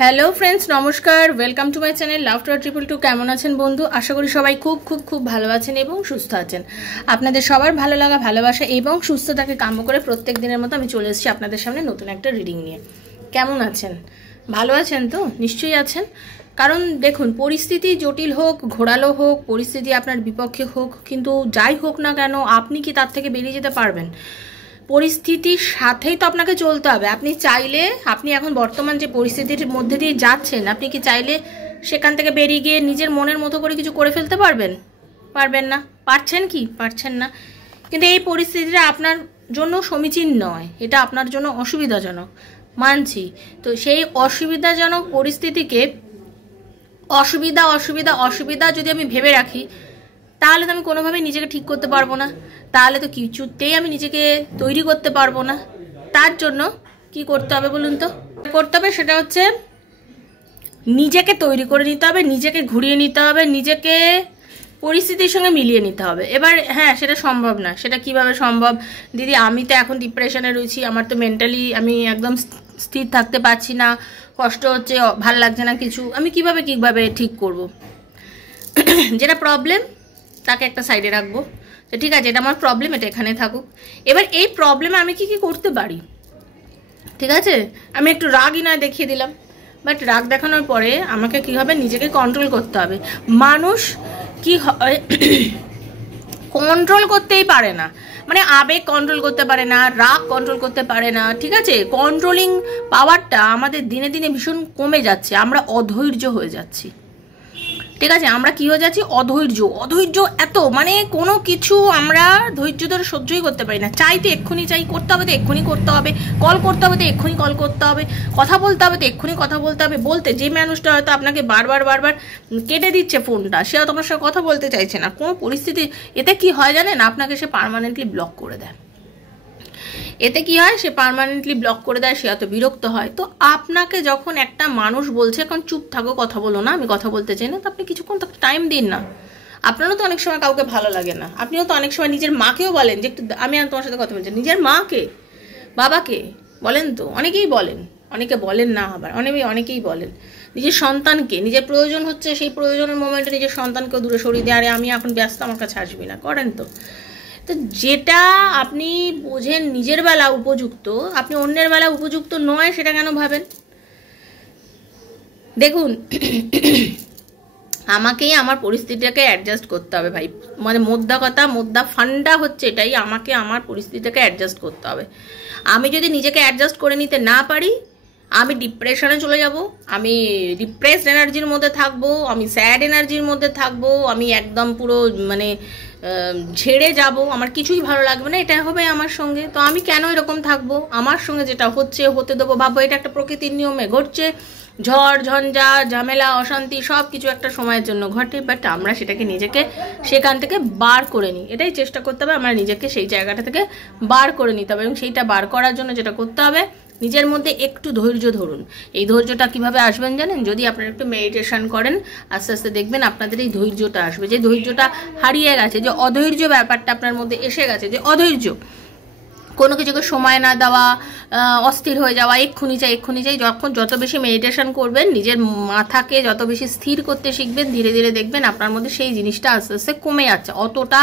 Hello friends, নমস্কার। Welcome to my channel love to triple two. কেমন আছেন বন্ধু? আশা করি সবাই খুব খুব খুব ভালো আছেন এবং সুস্থ আছেন। আপনাদের সবার ভালো লাগা, ভালোবাসা এবং সুস্থতাকে কাম্য করে প্রত্যেক দিনের মতো আমি চলে এসেছি আপনাদের সামনে নতুন একটা রিডিং নিয়ে। কেমন আছেন? ভালো আছেন তো? নিশ্চয়ই আছেন। কারণ দেখুন, পরিস্থিতি জটিল হোক, ঘোরালো হোক, পরিস্থিতি আপনার বিপক্ষে হোক, কিন্তু যাই হোক না কেন আপনি কি তার থেকে বেরিয়ে যেতে পারবেন? পরিস্থিতির সাথেই তো আপনাকে চলতে হবে। আপনি চাইলে, আপনি এখন বর্তমান যে পরিস্থিতির মধ্যে দিয়ে যাচ্ছেন, আপনি কি চাইলে সেখান থেকে বেরিয়ে গিয়ে নিজের মনের মতো করে কিছু করে ফেলতে পারবেন? পারবেন না। পারছেন কি? পারছেন না। কিন্তু এই পরিস্থিতিটা আপনার জন্য সমীচীন নয়, এটা আপনার জন্য অসুবিধাজনক, মানছি। তো সেই অসুবিধাজনক পরিস্থিতিকে অসুবিধা অসুবিধা অসুবিধা যদি আমি ভেবে রাখি, তাহলে তো আমি কোনোভাবেই নিজেকে ঠিক করতে পারবো না। তাহলে তো কিছুতেই আমি নিজেকে তৈরি করতে পারবো না। তার জন্য কি করতে হবে বলুন তো? করতে হবে সেটা হচ্ছে নিজেকে তৈরি করে নিতে হবে, নিজেকে ঘুরিয়ে নিতে হবে, নিজেকে পরিস্থিতির সঙ্গে মিলিয়ে নিতে হবে। এবার হ্যাঁ, সেটা সম্ভব না। সেটা কিভাবে সম্ভব? দিদি, আমি তো এখন ডিপ্রেশনে রয়েছি, আমার তো মেন্টালি আমি একদম স্থির থাকতে পারছি না, কষ্ট হচ্ছে, ভাল লাগছে না কিছু, আমি কিভাবে ঠিক করব? যেটা প্রবলেম তাকে একটা সাইডে রাখবো, তো ঠিক আছে, এটা আমার প্রবলেম, এটা এখানে থাকুক। এবার এই প্রবলেমে আমি কি করতে পারি? ঠিক আছে, আমি একটু রাগই নয় দেখিয়ে দিলাম, বাট রাগ দেখানোর পরে আমাকে কি হবে? নিজেকে কন্ট্রোল করতে হবে। মানুষ কি হয়, কন্ট্রোল করতেই পারে না, মানে আবেগ কন্ট্রোল করতে পারে না, রাগ কন্ট্রোল করতে পারে না। ঠিক আছে, কন্ট্রোলিং পাওয়ারটা আমাদের দিনে দিনে ভীষণ কমে যাচ্ছে, আমরা অধৈর্য হয়ে যাচ্ছি। ঠিক আছে, আমরা কি হয়ে যাচ্ছি? অধৈর্য এত, মানে কোনো কিছু আমরা ধৈর্য ধরে সহ্যই করতে পারি না। চাইতে এক্ষুনি চাই, করতে হবে তো এক্ষুনি করতে হবে, কল করতে হবে তো এক্ষুনি কল করতে হবে, কথা বলতে হবে তো এক্ষুনি কথা বলতে হবে। বলতে যে মানুষটা হয়তো আপনাকে বারবার কেটে দিচ্ছে ফোনটা, সে হয়তো তোমার সঙ্গে কথা বলতে চাইছে না কোনো পরিস্থিতি। এতে কি হয় জানেন? আপনাকে সে পার্মানেন্টলি ব্লক করে দেয়। এতে কি হয়? সে পার্মানেন্টলি ব্লক করে দেয়, সে এত বিরক্ত হয়। তো আপনাকে যখন একটা মানুষ বলছে এখন চুপ থাকো, কথা বলো না, আমি কথা বলতে চাই না, তো আপনি কিছুক্ষণ তাকে টাইম দিন না। আপনারও তো অনেক সময় কাউকে ভালো লাগে না, আপনিও তো অনেক সময় নিজের মাকেও বলেন যে একটু আমি আর তোমার সাথে কথা বলছি। নিজের মাকে, বাবাকে বলেন তো, অনেকেই বলেন, অনেকে বলেন না, আবার অনেকেই বলেন। নিজের সন্তানকে, নিজের প্রয়োজন হচ্ছে, সেই প্রয়োজনের মোমেন্টে নিজের সন্তানকেও দূরে সরিয়ে দেয়, আরে আমি এখন ব্যস্ত, আমার কাছে আসবি না, করেন তো। তো যেটা আপনি বোঝেন নিজের বেলা উপযুক্ত, আপনি অন্যের বেলা উপযুক্ত নয় সেটা কেন ভাবেন? দেখুন, আমাকেই আমার পরিস্থিতিটাকে অ্যাডজাস্ট করতে হবে ভাই, মানে মোদ্দা ফান্ডা হচ্ছে এটাই, আমাকে আমার পরিস্থিতিটাকে অ্যাডজাস্ট করতে হবে। আমি যদি নিজেকে অ্যাডজাস্ট করে নিতে না পারি, আমি ডিপ্রেশনে চলে যাব, আমি ডিপ্রেসড এনার্জির মধ্যে থাকবো, আমি স্যাড এনার্জির মধ্যে থাকবো, আমি একদম পুরো মানে ঝেড়ে যাব, আমার কিছুই ভালো লাগবে না, এটা হবে আমার সঙ্গে। তো আমি কেন এরকম থাকবো? আমার সঙ্গে যেটা হচ্ছে হতে দেবো, ভাববো এটা একটা প্রকৃতির নিয়মে ঘটছে, ঝড় ঝঞ্ঝা ঝামেলা অশান্তি সব কিছু একটা সময়ের জন্য ঘটে, বাট আমরা সেটাকে নিজেকে সেখান থেকে বার করে নিই। এটাই চেষ্টা করতে হবে, আমরা নিজেকে সেই জায়গাটা থেকে বার করে নিতে হবে। এবং সেইটা বার করার জন্য যেটা করতে হবে, নিজের মধ্যে একটু ধৈর্য ধরুন। এই ধৈর্যটা কিভাবে আসবেন জানেন? যদি আপনারা একটু মেডিটেশন করেন, আস্তে আস্তে দেখবেন আপনাদের এই ধৈর্যটা আসবে। যে ধৈর্যটা হারিয়ে গেছে, যে অধৈর্য ব্যাপারটা আপনার মধ্যে এসে গেছে, যে অধৈর্য, কোনো কিছুকে সময় না দেওয়া, অস্থির হয়ে যাওয়া, এক্ষুনি চাই, যত বেশি মেডিটেশন করবেন, নিজের মাথাকে যত বেশি স্থির করতে শিখবেন, ধীরে ধীরে দেখবেন আপনার মধ্যে সেই জিনিসটা আস্তে আস্তে কমে যাচ্ছে। অতটা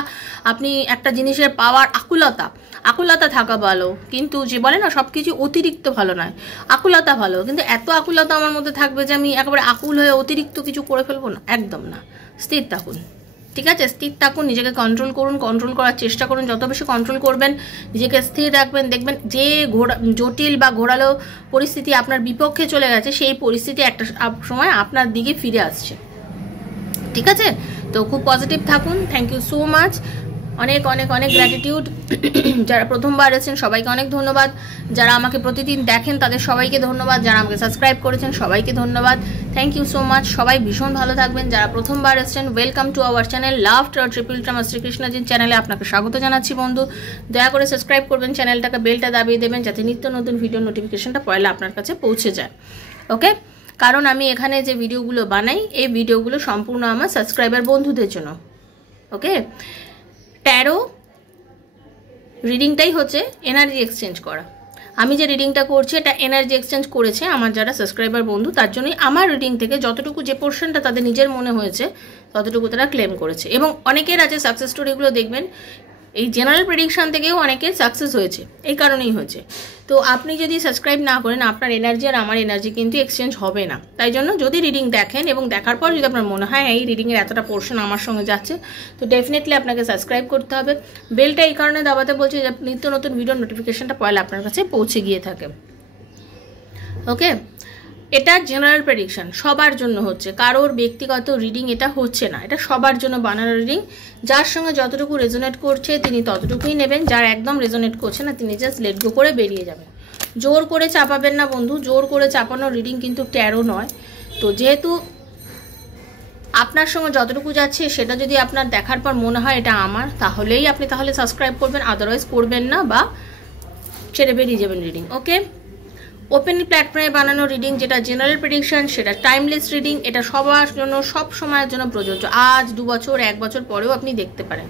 আপনি একটা জিনিসের পাওয়ার আকুলতা থাকা ভালো, কিন্তু যে বলে না সব কিছু অতিরিক্ত ভালো নয়, আকুলতা ভালো, কিন্তু এত আকুলতা আমার মধ্যে থাকবে যে আমি একেবারে আকুল হয়ে অতিরিক্ত কিছু করে ফেলবো না, একদম না। স্থির থাকুন, ঠিক আছে? স্থির থাকুন, নিজেকে কন্ট্রোল করুন, কন্ট্রোল করার চেষ্টা করুন। যত বেশি কন্ট্রোল করবেন, নিজেকে স্থির রাখবেন, দেখবেন যে জটিল বা ঘোরালো পরিস্থিতি আপনার বিপক্ষে চলে গেছে, সেই পরিস্থিতি একটা সময় আপনার দিকে ফিরে আসছে। ঠিক আছে, তো খুব পজিটিভ থাকুন। থ্যাংক ইউ সো মাচ, অনেক অনেক অনেক গ্র্যাটিটিউড। যারা প্রথমবার এসেছেন সবাইকে অনেক ধন্যবাদ, যারা আমাকে প্রতিদিন দেখেন তাদের সবাইকে ধন্যবাদ, যারা আমাকে সাবস্ক্রাইব করেছেন সবাইকে ধন্যবাদ। থ্যাংক ইউ সো মাচ, সবাই ভীষণ ভালো থাকবেন। যারা প্রথমবার এসেছেন, welcome to our channel love triple two শ্রীকৃষ্ণজির চ্যানেলে আপনাকে স্বাগত জানাচ্ছি বন্ধু। দয়া করে সাবস্ক্রাইব করবেন, চ্যানেলটাকে বেলটা দাবিয়ে দেবেন, যাতে নিত্য নতুন ভিডিও নোটিফিকেশনটা পয়লা আপনার কাছে পৌঁছে যায়। ওকে, কারণ আমি এখানে যে ভিডিওগুলো বানাই, এই ভিডিওগুলো সম্পূর্ণ আমার সাবস্ক্রাইবার বন্ধুদের জন্য। ওকে, ট্যারো রিডিংটাই হচ্ছে এনার্জি এক্সচেঞ্জ করা। আমি যে রিডিংটা করছি এটা এনার্জি এক্সচেঞ্জ করেছে আমার যারা সাবস্ক্রাইবার বন্ধু, তার জন্যই আমার রিডিং থেকে যতটুকু যে পোর্শনটা তাদের নিজের মনে হয়েছে ততটুকু তারা ক্লেম করেছে। এবং অনেকের আছে সাকসেস স্টোরিগুলো দেখবেন এই জেনারেল প্রেডিকশন থেকেও অনেকের সাকসেস হয়েছে, এই কারণেই হয়েছে। তো আপনি যদি সাবস্ক্রাইব না করেন আপনার এনার্জি আর আমার এনার্জি কিন্তু এক্সচেঞ্জ হবে না। তাই জন্য যদি রিডিং দেখেন এবং দেখার পর যদি আপনার মনে হয় এই রিডিংয়ের এতটা পোর্শন আমার সঙ্গে যাচ্ছে, তো ডেফিনেটলি আপনাকে সাবস্ক্রাইব করতে হবে। বেলটা এই কারণে দাবাতে বলছি যে নিত্য নতুন ভিডিও নোটিফিকেশনটা পয়লা আপনার কাছে পৌঁছে গিয়ে থাকে। ওকে, এটা জেনারেল প্রেডিকশন সবার জন্য হচ্ছে, কারোর ব্যক্তিগত রিডিং এটা হচ্ছে না, এটা সবার জন্য বানানো রিডিং। যার সঙ্গে যতটুকু রেজোনেট করছে তিনি ততটুকুই নেবেন, যার একদম রেজোনেট করছে না তিনি জাস্ট লেট গো করে বেরিয়ে যাবেন। জোর করে চাপাবেন না বন্ধু, জোর করে চাপানো রিডিং কিন্তু ট্যারো নয়। তো যেহেতু আপনার সঙ্গে যতটুকু যাচ্ছে সেটা যদি আপনার দেখার পর মনে হয় এটা আমার, তাহলেই আপনি তাহলে সাবস্ক্রাইব করবেন, আদারওয়াইজ করবেন না বা ছেড়ে বেরিয়ে যাবেন রিডিং। ওকে, ওপেন প্ল্যাটফর্মে বানানো রিডিং যেটা জেনারেল প্রেডিকশন সেটা টাইমলেস রিডিং, এটা সবার জন্য সব সময়ের জন্য প্রযোজ্য। আজ 2 বছর 1 বছর পরেও আপনি দেখতে পারেন,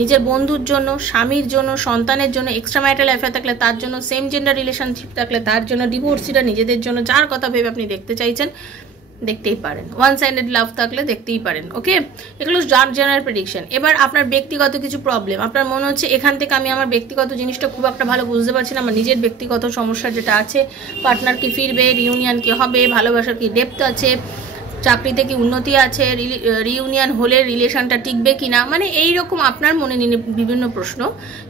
নিজের বন্ধুর জন্য, স্বামীর জন্য, সন্তানের জন্য, এক্সট্রা ম্যারিটাল অ্যাফেয়ার থাকলে তার জন্য, সেম জেন্ডার রিলেশনশিপ থাকলে তার জন্য, ডিভোর্সিরা নিজেদের জন্য, যার কথা ভেবে আপনি দেখতে চাইছেন দেখতেই পারেন, ওয়ান সাইডেড লাভ থাকলে দেখতেই পারেন। ওকে, এগুলো জেনারেল প্রেডিকশন। এবার আপনার ব্যক্তিগত কিছু প্রবলেম, আপনার মনে হচ্ছে এখান থেকে আমি আমার ব্যক্তিগত জিনিসটা খুব একটা ভালো বুঝতে পারছি না, আমার নিজের ব্যক্তিগত সমস্যা যেটা আছে, পার্টনার কি ফিরবে, রিউনিয়ন কি হবে, ভালোবাসার কি ডেপথ আছে, চাকরিতে কি উন্নতি আছে, রিউনিয়ন হলে রিলেশনটা টিকবে কিনা, মানে এইরকম আপনার মনে নিয়ে বিভিন্ন প্রশ্ন।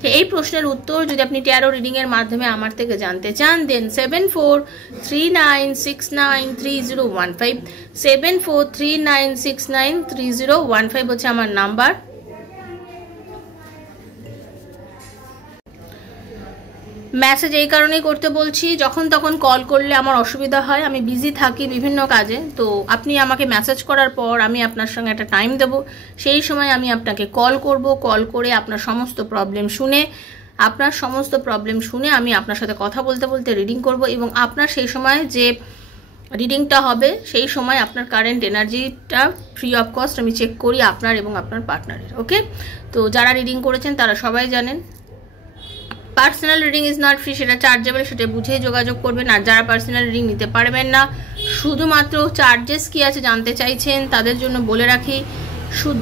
তো এই প্রশ্নের উত্তর যদি আপনি ট্যারো রিডিংয়ের মাধ্যমে আমার থেকে জানতে চান, দেন 7439693015 7439693015 হচ্ছে আমার নাম্বার। মেসেজ এই কারণেই করতে বলছি, যখন তখন কল করলে আমার অসুবিধা হয়, আমি বিজি থাকি বিভিন্ন কাজে। তো আপনি আমাকে মেসেজ করার পর আমি আপনার সঙ্গে একটা টাইম দেব, সেই সময় আমি আপনাকে কল করব, কল করে আপনার সমস্ত প্রবলেম শুনে আমি আপনার সাথে কথা বলতে বলতে রিডিং করব। এবং আপনার সেই সময় যে রিডিংটা হবে সেই সময় আপনার কারেন্ট এনার্জিটা ফ্রি অফ কস্ট আমি চেক করি আপনার এবং আপনার পার্টনারের। ওকে, তো যারা রিডিং করেছেন তারা সবাই জানেন personal reading is not free, সেটা চার্জেবল, সেটা বুঝেই যোগাযোগ করবেন। আর যারা পার্সোনাল রিডিং নিতে পারবেন না, শুধুমাত্র চার্জেস কি আছে জানতে চাইছেন, তাদের জন্য বলে রাখি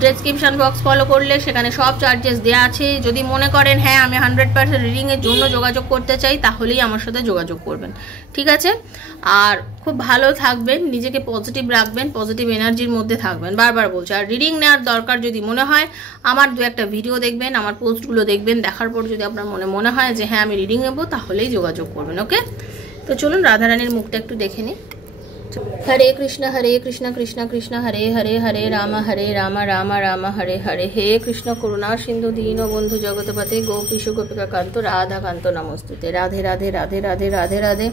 ডেসক্রিপশন বক্স ফলো করলে সেখানে সব চার্জেস দেওয়া আছে। যদি মনে করেন হ্যাঁ আমি 100% রিডিংয়ের জন্য যোগাযোগ করতে চাই, তাহলেই আমার সাথে যোগাযোগ করবেন, ঠিক আছে? আর খুব ভালো থাকবেন, নিজেকে পজিটিভ রাখবেন, পজিটিভ এনার্জির মধ্যে থাকবেন, বারবার বলছি। আর রিডিং নেওয়ার দরকার যদি মনে হয়, আমার 2-1টা ভিডিও দেখবেন, আমার পোস্টগুলো দেখবেন, দেখার পর যদি আপনার মনে হয় যে হ্যাঁ আমি রিডিং নেবো, তাহলেই যোগাযোগ করবেন। ওকে, তো চলুন রাধারানীর মুখটা একটু দেখে নিই। हरे कृष्ण कृष्ण कृष्ण हरे हरे, हरे राम राम राम हरे हरे। हे कृष्ण करुणा सिंधु दीन बंधु जगतपते गोपीश गोपिका कांत राधा कांत नमस्तुते। राधे राधे राधे राधे राधे राधे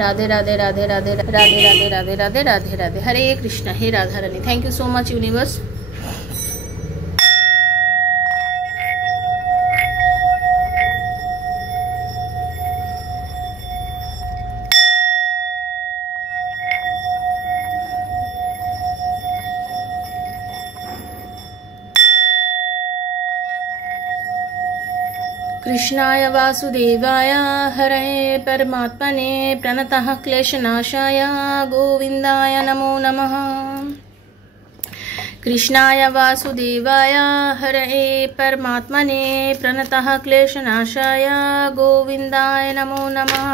राधे राधे राधे राधे राधे राधे राधे राधे राधे राधे। हरे कृष्ण, हे Radha Rani. Thank you so much universe. कृष्णाय वासुदेवाय हरे परमात्मने प्रणतः क्लेशनाशाय गोविन्दाय नमो नमः। कृष्णाय वासुदेवाय हरे परमात्मने प्रणतः क्लेशनाशाय गोविन्दाय नमो नमः।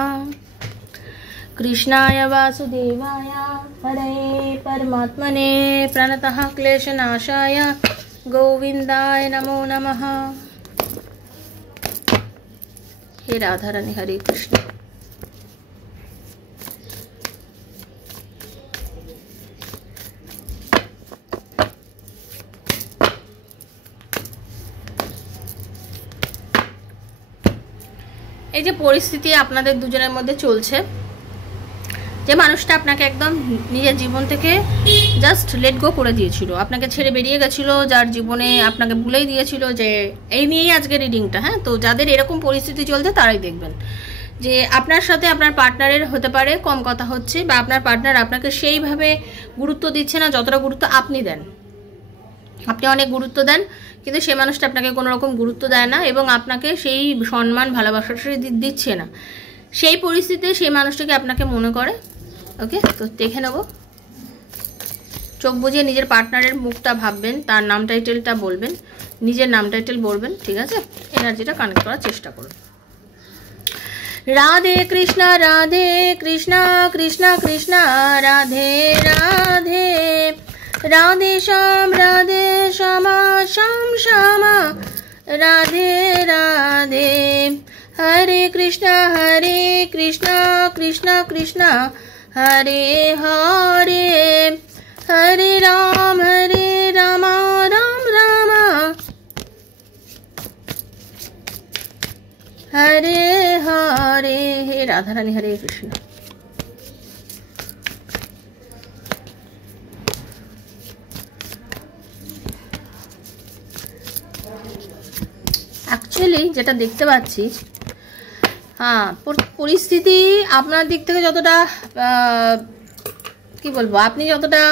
कृष्णाय वासुदेवाय हरे परमात्मने प्रणतः क्लेशनाशाय गोविन्दाय नमो नमः। हे राधा रानी, हरे कृष्ण। এই যে পরিস্থিতি আপনাদের দুজনের মধ্যে চলছে, যে মানুষটা আপনাকে একদম নিজের জীবন থেকে জাস্ট লেট গো করে দিয়েছিল, আপনাকে ছেড়ে বেরিয়ে গেছিল, যার জীবনে আপনাকে ভুলেই দিয়েছিল, যে এই নিয়েই আজকে রিডিংটা। হ্যাঁ, তো যাদের এরকম পরিস্থিতি চলছে তারাই দেখবেন যে আপনার সাথে আপনার পার্টনারের হতে পারে কম কথা হচ্ছে, বা আপনার পার্টনার আপনাকে সেইভাবে গুরুত্ব দিচ্ছে না যতটা গুরুত্ব আপনি দেন। আপনি অনেক গুরুত্ব দেন, কিন্তু সেই মানুষটা আপনাকে কোনো রকম গুরুত্ব দেয় না এবং আপনাকে সেই সম্মান ভালোবাসাটা দিচ্ছে না। সেই পরিস্থিতিতে সেই মানুষটাকে আপনাকে মনে করে। ওকে, তো দেখে নেব। চোখ বুঝিয়ে নিজের পার্টনারের মুখটা ভাববেন, তার নাম টাইটেলটা বলবেন, নিজের নাম টাইটেল বলবেন, ঠিক আছে? এনার্জিটা কানেক্ট করার চেষ্টা করুন। রাধে কৃষ্ণ কৃষ্ণ কৃষ্ণ রাধে রাধে, রাধে শ্যাম শ্যাম শ্যামা, রাধে রাধে, হরে কৃষ্ণ কৃষ্ণ কৃষ্ণ হরে হরে, হরে রাম রাম রাম, হরে হরে। হে রাধারানী, হরে কৃষ্ণ। অ্যাকচুয়ালি যেটা দেখতে পাচ্ছি, হ্যাঁ, পরিস্থিতি আপনার দিক থেকে যতটা কি বলবো, আপনি যতটা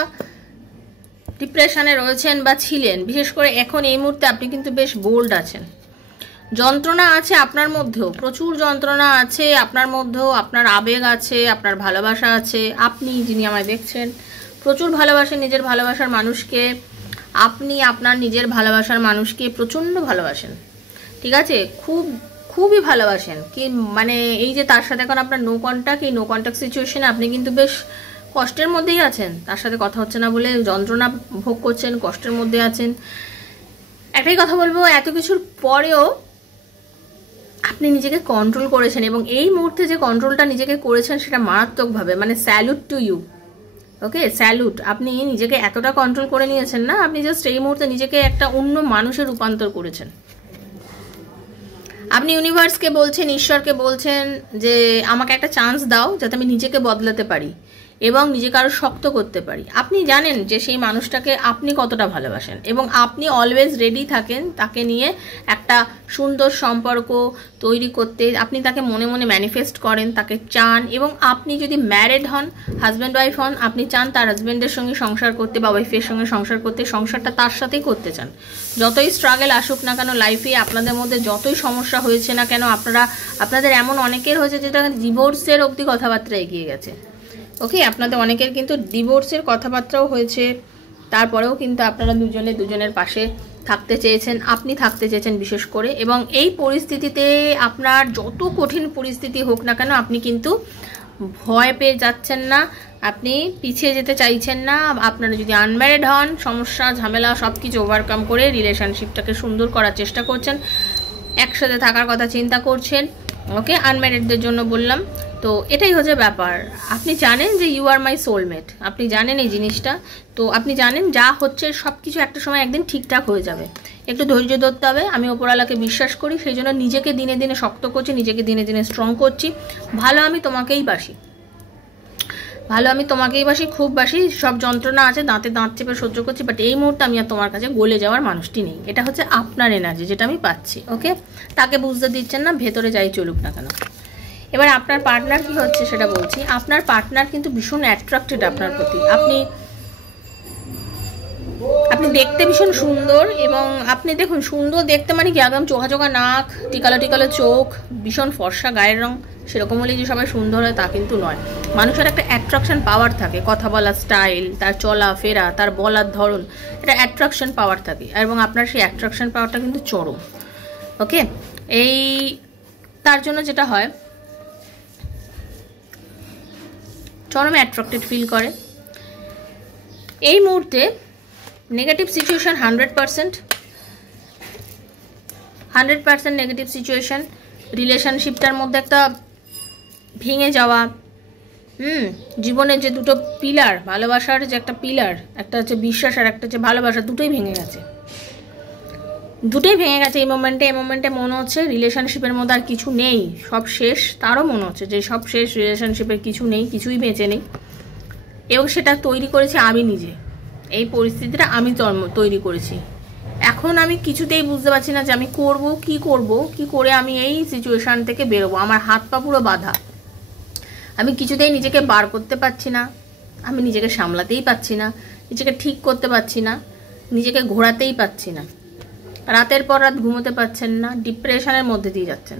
ডিপ্রেশনে রয়েছেন বা ছিলেন, বিশেষ করে এখন এই মুহূর্তে আপনি কিন্তু বেশ বোল্ড আছেন। যন্ত্রণা আছে আপনার মধ্যেও, প্রচুর যন্ত্রণা আছে আপনার মধ্যেও, আপনার আবেগ আছে, আপনার ভালোবাসা আছে। আপনি যিনি আমায় দেখছেন প্রচুর ভালোবাসেন নিজের ভালোবাসার মানুষকে, আপনি আপনার নিজের ভালোবাসার মানুষকে প্রচণ্ড ভালোবাসেন, ঠিক আছে? খুবই ভালোবাসেন। কি মানে এই যে তার সাথে এখন আপনার নো কন্ট্যাক্ট, এই নো কন্ট্যাক্ট সিচুয়েশনে আপনি কিন্তু বেশ কষ্টের মধ্যেই আছেন। তার সাথে কথা হচ্ছে না বলে যন্ত্রণা ভোগ করছেন, কষ্টের মধ্যে আছেন। একটাই কথা বলবো, এত কিছুর পরেও আপনি নিজেকে কন্ট্রোল করেছেন, এবং এই মুহূর্তে যে কন্ট্রোলটা নিজেকে করেছেন সেটা মারাত্মকভাবে, মানে salute to you. Okay, salute. আপনি নিজেকে এতটা কন্ট্রোল করে নিয়েছেন না, আপনি জাস্ট এই মুহূর্তে নিজেকে একটা অন্য মানুষে রূপান্তর করেছেন। আপনি ইউনিভার্সকে বলছেন, ঈশ্বরকে বলছেন যে আমাকে একটা চান্স দাও যাতে আমি নিজেকে বদলাতে পারি এবং নিজেকে আরো শক্ত করতে পারি। আপনি জানেন যে সেই মানুষটাকে আপনি কতটা ভালোবাসেন, এবং আপনি অলওয়েজ রেডি থাকেন তাকে নিয়ে একটা সুন্দর সম্পর্ক তৈরি করতে। আপনি তাকে মনে মনে ম্যানিফেস্ট করেন, তাকে চান, এবং আপনি যদি ম্যারিড হন, হাজব্যান্ড ওয়াইফ হন, আপনি চান তার হাজব্যান্ডের সঙ্গে সংসার করতে বা ওয়াইফের সঙ্গে সংসার করতে, সংসারটা তার সাথেই করতে চান। যতই স্ট্রাগল আসুক না কেন লাইফে, আপনাদের মধ্যে যতই সমস্যা হয়েছে না কেন, আপনাদের এমন অনেকের হয়েছে যেটা ডিভোর্সের অবধি কথাবার্তা এগিয়ে গেছে। ওকে, আপনাদের অনেকের কিন্তু ডিভোর্সের কথাবার্তাও হয়েছে, তারপরেও কিন্তু আপনারা দুজনের পাশে থাকতে চেয়েছেন, আপনি থাকতে চেয়েছেন বিশেষ করে। এবং এই পরিস্থিতিতে আপনার যত কঠিন পরিস্থিতি হোক না কেন, আপনি কিন্তু ভয় পেয়ে যাচ্ছেন না, আপনি পিছিয়ে যেতে চাইছেন না। আপনারা যদি আনম্যারিড হন, সমস্যা ঝামেলা সব কিছু ওভারকাম করে রিলেশনশিপটাকে সুন্দর করার চেষ্টা করছেন, একসাথে থাকার কথা চিন্তা করছেন। ওকে, আনম্যারিডদের জন্য বললাম। তো এটাই হচ্ছে ব্যাপার। আপনি জানেন যে ইউ আর মাই সোলমেট, আপনি জানেন এই জিনিসটা। তো আপনি জানেন যা হচ্ছে সব কিছু একটা সময় একদিন ঠিকঠাক হয়ে যাবে। একটু ধৈর্য ধরতে হবে। আমি ওপরওয়ালাকে বিশ্বাস করি, সেই জন্য নিজেকে দিনে দিনে শক্ত করছি, নিজেকে দিনে দিনে স্ট্রং করছি। ভালো আমি তোমাকেই বাসি, খুব বাসি। সব যন্ত্রণা আছে, দাঁতে দাঁত চেপে সহ্য করছি, বাট এই মুহূর্তে আমি আর তোমার কাছে গলে যাওয়ার মানুষটি নেই। এটা হচ্ছে আপনার এনার্জি, যেটা আমি পাচ্ছি। ওকে, তাকে বুঝতে দিচ্ছেন না, ভেতরে যাই চলুক না কেন। এবার আপনার পার্টনার কি হচ্ছে সেটা বলছি। আপনার পার্টনার কিন্তু ভীষণ অ্যাট্রাক্টেড আপনার প্রতি। আপনি দেখতে ভীষণ সুন্দর, এবং আপনি দেখুন সুন্দর দেখতে মানে কি, একদম চোখা চোখা নাক, টিকালো চোখ, ভীষণ ফর্সা গায়ের রং, সেরকম হলেই যে সবাই সুন্দর হয় তা কিন্তু নয়। মানুষের একটা অ্যাট্রাকশন পাওয়ার থাকে, কথা বলার স্টাইল, তার চলা ফেরা, তার বলার ধরন, এটা অ্যাট্রাকশন পাওয়ার থাকে, এবং আপনার সেই অ্যাট্রাকশন পাওয়ারটা কিন্তু চরম। ওকে, এই তার জন্য যেটা হয়, চরম অ্যাট্রাক্টেড ফিল করে। এই মুহূর্তে নেগেটিভ সিচুয়েশন 100% নেগেটিভ সিচুয়েশন। রিলেশনশিপটার মধ্যে একটা ভেঙে যাওয়া, জীবনের যে দুটো পিলার, ভালোবাসার যে একটা পিলার, একটা হচ্ছে বিশ্বাস আর একটা হচ্ছে ভালোবাসা, দুটোই ভেঙে গেছে। এই মোমেন্টে মনে হচ্ছে রিলেশনশিপের মধ্যে আর কিছু নেই, সব শেষ। তারও মনে হচ্ছে যে সব শেষ, রিলেশনশিপের কিছু নেই, কিছুই বেঁচে নেই। এবং সেটা তৈরি করেছি আমি নিজে, এই পরিস্থিতিটা আমি তৈরি করেছি। এখন আমি কিছুতেই বুঝতে পারছি না যে আমি কি করে আমি এই সিচুয়েশন থেকে বেরোবো। আমার হাত পা পুরো বাঁধা, আমি কিছুতেই নিজেকে বার করতে পারছি না, আমি নিজেকে সামলাতেই পারছি না, নিজেকে ঠিক করতে পারছি না, নিজেকে ঘোরাতেই পারছি না। রাতের পর রাত ঘুমোতে পারছেন না, ডিপ্রেশনের মধ্যে দিয়ে যাচ্ছেন।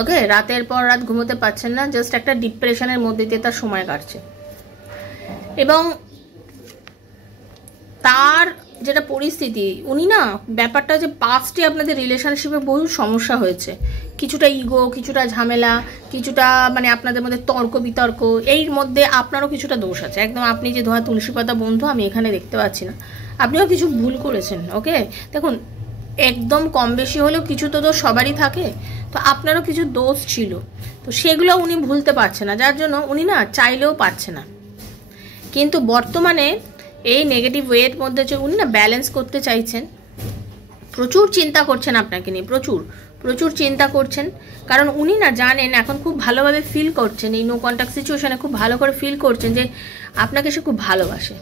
ওকে, রাতের পর রাত ঘুমোতে পারছেন না, জাস্ট একটা ডিপ্রেশনের মধ্যে দিয়ে তার সময় কাটছে। এবং তার যেটা পরিস্থিতি, উনি না ব্যাপারটা যে পাস্টে আপনাদের রিলেশনশিপে বহু সমস্যা হয়েছে, কিছুটা ইগো, কিছুটা ঝামেলা, কিছুটা মানে আপনাদের মধ্যে তর্ক বিতর্ক, এর মধ্যে আপনারও কিছুটা দোষ আছে। একদম আপনি যে ধোয়া তুলসী পাতা বন্ধু আমি এখানে দেখতে পাচ্ছি না, আপনিও কিছু ভুল করেছেন। ওকে, দেখুন একদম কম বেশি হলেও কিছু তো দোষ সবারই থাকে, তো আপনারও কিছু দোষ ছিল, তো সেগুলো উনি ভুলতে পারছে না, যার জন্য উনি না চাইলেও পারছে না। কিন্তু বর্তমানে এই নেগেটিভ ওয়ের মধ্যে যে উনি না ব্যালেন্স করতে চাইছেন, প্রচুর চিন্তা করছেন আপনাকে নিয়ে, প্রচুর প্রচুর চিন্তা করছেন, কারণ উনি না জানেন এখন খুব ভালোভাবে ফিল করছেন, এই নো কন্ট্যাক্ট সিচুয়েশনে খুব ভালো করে ফিল করছেন যে আপনাকে সে খুব ভালোবাসে।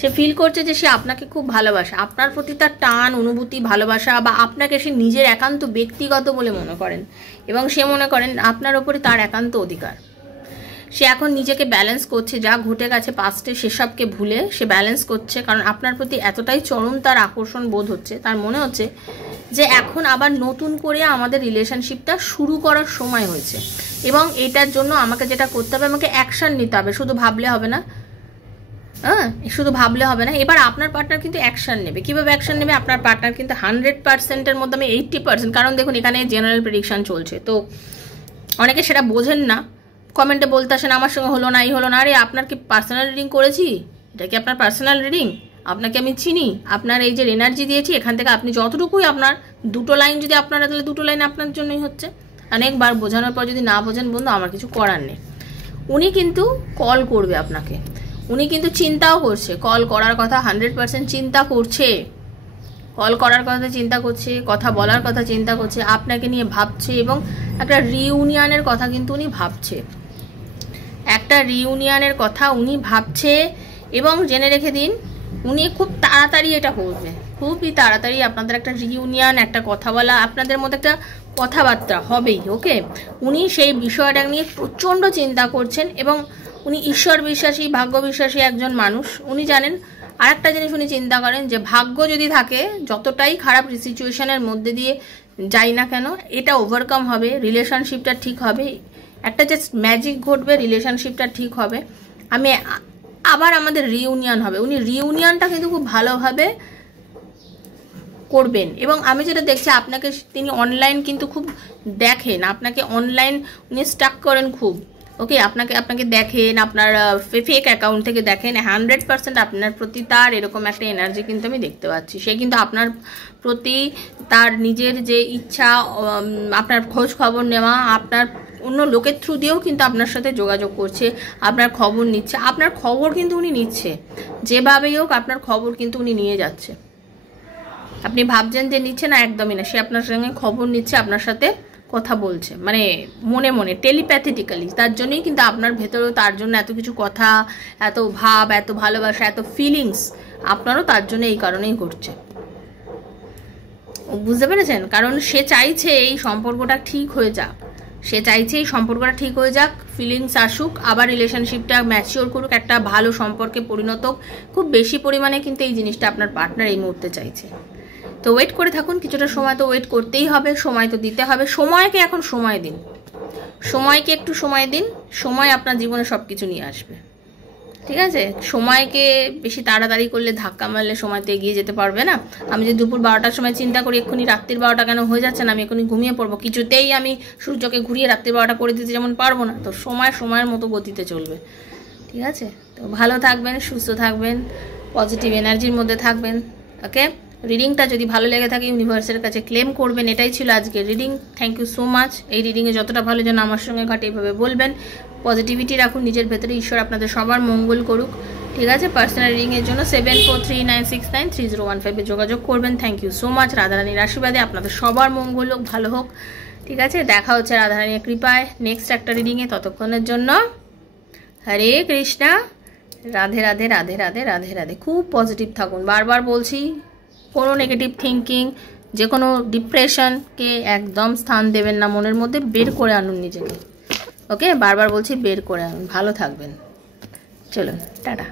সে ফিল করছে যে সে আপনাকে খুব ভালোবাসে, আপনার প্রতি তার টান, অনুভূতি, ভালোবাসা, বা আপনাকে সে নিজের একান্ত ব্যক্তিগত বলে মনে করেন, এবং সে মনে করেন আপনার ওপরে তার একান্ত অধিকার। সে এখন নিজেকে ব্যালেন্স করছে, যা ঘটে গেছে পাস্টে সেসবকে ভুলে সে ব্যালেন্স করছে, কারণ আপনার প্রতি এতটাই চরম তার আকর্ষণ বোধ হচ্ছে, তার মনে হচ্ছে যে এখন আবার নতুন করে আমাদের রিলেশনশিপটা শুরু করার সময় হয়েছে, এবং এটার জন্য আমাকে যেটা করতে হবে, আমাকে অ্যাকশান নিতে হবে, শুধু ভাবলে হবে না। শুধু ভাবলে হবে না, এবার আপনার পার্টনার কিন্তু অ্যাকশান নেবে। কীভাবে অ্যাকশান নেবে? আপনার পার্টনার কিন্তু 100%-এর মধ্যে আমি 80%, কারণ দেখুন এখানে জেনারেল প্রেডিকশান চলছে, তো অনেকে সেটা বোঝেন না, কমেন্টে বলতে আসেন আমার সঙ্গে হলো না, এই হলো না। আরে আপনার কি পার্সোনাল রিডিং করেছি? এটা কি আপনার পার্সোনাল রিডিং? আপনাকে আমি চিনি, আপনার এই যে এনার্জি দিয়েছি, এখান থেকে আপনি যতটুকুই আপনার দুটো লাইন যদি আপনারা, তাহলে দুটো লাইন আপনার জন্যই হচ্ছে। অনেকবার বোঝানোর পর যদি না বোঝেন বন্ধু, আমার কিছু করার নেই। উনি কিন্তু কল করবে আপনাকে, উনি কিন্তু চিন্তাও করছে, কল করার কথা 100% চিন্তা করছে, কল করার কথা চিন্তা করছে, কথা বলার কথা চিন্তা করছে, আপনাকে নিয়ে ভাবছে, এবং একটা রিউনিয়নের কথা কিন্তু উনি ভাবছে, একটা রিউনিয়নের কথা উনি ভাবছে। এবং জেনে রেখে দিন, উনি খুব তাড়াতাড়ি এটা করবে, খুবই তাড়াতাড়ি আপনাদের একটা রিউনিয়ন, একটা কথা বলা, আপনাদের মধ্যে একটা কথাবার্তা হবেই। ওকে, উনি সেই বিষয়টা নিয়ে প্রচণ্ড চিন্তা করছেন, এবং উনি ঈশ্বর বিশ্বাসী, ভাগ্য বিশ্বাসী একজন মানুষ। উনি জানেন আরেকটা জিনিস উনি চিন্তা করেন যে ভাগ্য যদি থাকে, যতটাই খারাপ সিচুয়েশনের মধ্যে দিয়ে যাই না কেন, এটা ওভারকাম হবে, রিলেশনশিপটা ঠিক হবে, একটা জাস্ট ম্যাজিক ঘটবে, রিলেশনশিপটা ঠিক হবে, আমি আবার আমাদের রিউনিয়ন হবে। উনি রিউনিয়নটা কিন্তু খুব ভালোভাবে করবেন। এবং আমি যেটা দেখছি, আপনাকে তিনি অনলাইন কিন্তু খুব দেখেন, আপনাকে অনলাইন উনি স্টাক করেন খুব। ওকে, আপনাকে দেখেন, আপনার ফেক অ্যাকাউন্ট থেকে দেখেন, 100% আপনার প্রতি তার এরকম একটা এনার্জি কিন্তু আমি দেখতে পাচ্ছি। সে কিন্তু আপনার প্রতি তার নিজের যে ইচ্ছা, আপনার খোঁজ খবর নেওয়া, আপনার অন্য লোকের থ্রু দিয়েও কিন্তু আপনার সাথে যোগাযোগ করছে, আপনার খবর নিচ্ছে, আপনার খবর কিন্তু উনি নিচ্ছে, যেভাবেই হোক আপনার খবর কিন্তু উনি নিয়ে যাচ্ছে। আপনি ভাবছেন যে নিচ্ছে না, একদমই না, সে আপনার সঙ্গে খবর নিচ্ছে, আপনার সাথে কথা বলছে, মানে মনে মনে টেলিপ্যাথেটিক্যালি। তার জন্যই কিন্তু আপনার ভেতরেও তার জন্য এত কিছু কথা, এত ভাব, এত ভালোবাসা, এত ফিলিংস আপনারও তার জন্য এই কারণেই ঘটছে। বুঝতে পেরেছেন? কারণ সে চাইছে এই সম্পর্কটা ঠিক হয়ে যাক, সে চাইছে এই সম্পর্কটা ঠিক হয়ে যাক, ফিলিংস আসুক, আবার রিলেশনশিপটা ম্যাচিওর করুক, একটা ভালো সম্পর্কে পরিণত হোক। খুব বেশি পরিমাণে কিন্তু এই জিনিসটা আপনার পার্টনার এই মুহূর্তে চাইছে। তো ওয়েট করে থাকুন, কিছুটা সময় তো ওয়েট করতেই হবে, সময় তো দিতে হবে। সময়কে এখন সময় দিন, সময়কে একটু সময় দিন, সময় আপনার জীবনে সব কিছু নিয়ে আসবে। ঠিক আছে? সময়কে বেশি তাড়াতাড়ি করলে, ধাক্কা মারলে সময় তো এগিয়ে যেতে পারবে না। আমি যে দুপুর 12টার সময় চিন্তা করি এক্ষুনি রাত্রির 12টা কেন হয়ে যাচ্ছে না, আমি এক্ষুনি ঘুমিয়ে পড়বো, কিছুতেই আমি সূর্যকে ঘুরিয়ে রাত্রির 12টা করে দিতে যেমন পারবো না, তো সময়ের মতো গতিতে চলবে। ঠিক আছে? তো ভালো থাকবেন, সুস্থ থাকবেন, পজিটিভ এনার্জির মধ্যে থাকবেন। ওকে, রিডিংটা যদি ভালো লেগে থাকে ইউনিভার্সের কাছে ক্লেম করবেন। এটাই ছিল আজকের reading. Thank you so much. এই রিডিংয়ে যতটা ভালো যেন আমার সঙ্গে ঘটে এইভাবে বলবেন, পজিটিভিটি রাখুন নিজের ভেতরে। ঈশ্বর আপনাদের সবার মঙ্গল করুক। ঠিক আছে? পার্সোনাল রিডিংয়ের জন্য 7439693015 যোগাযোগ করবেন। Thank you so much. রাধারানীর আশীর্বাদে আপনাদের সবার মঙ্গল হোক, ভালো হোক। ঠিক আছে? দেখা হচ্ছে রাধারানীর কৃপায় নেক্সট একটা রিডিংয়ে। ততক্ষণের জন্য হরে কৃষ্ণা, রাধে রাধে রাধে রাধে রাধে রাধে। খুব পজিটিভ থাকুন, বারবার বলছি। কোনো নেগেটিভ থিঙ্কিং, যে কোনো ডিপ্রেশনকে একদম স্থান দেবেন না মনের মধ্যে, বের করে আনুন নিজেকে। ওকে, বারবার বলছি বের করে আনুন। ভালো থাকবেন, চলুন, টাটা।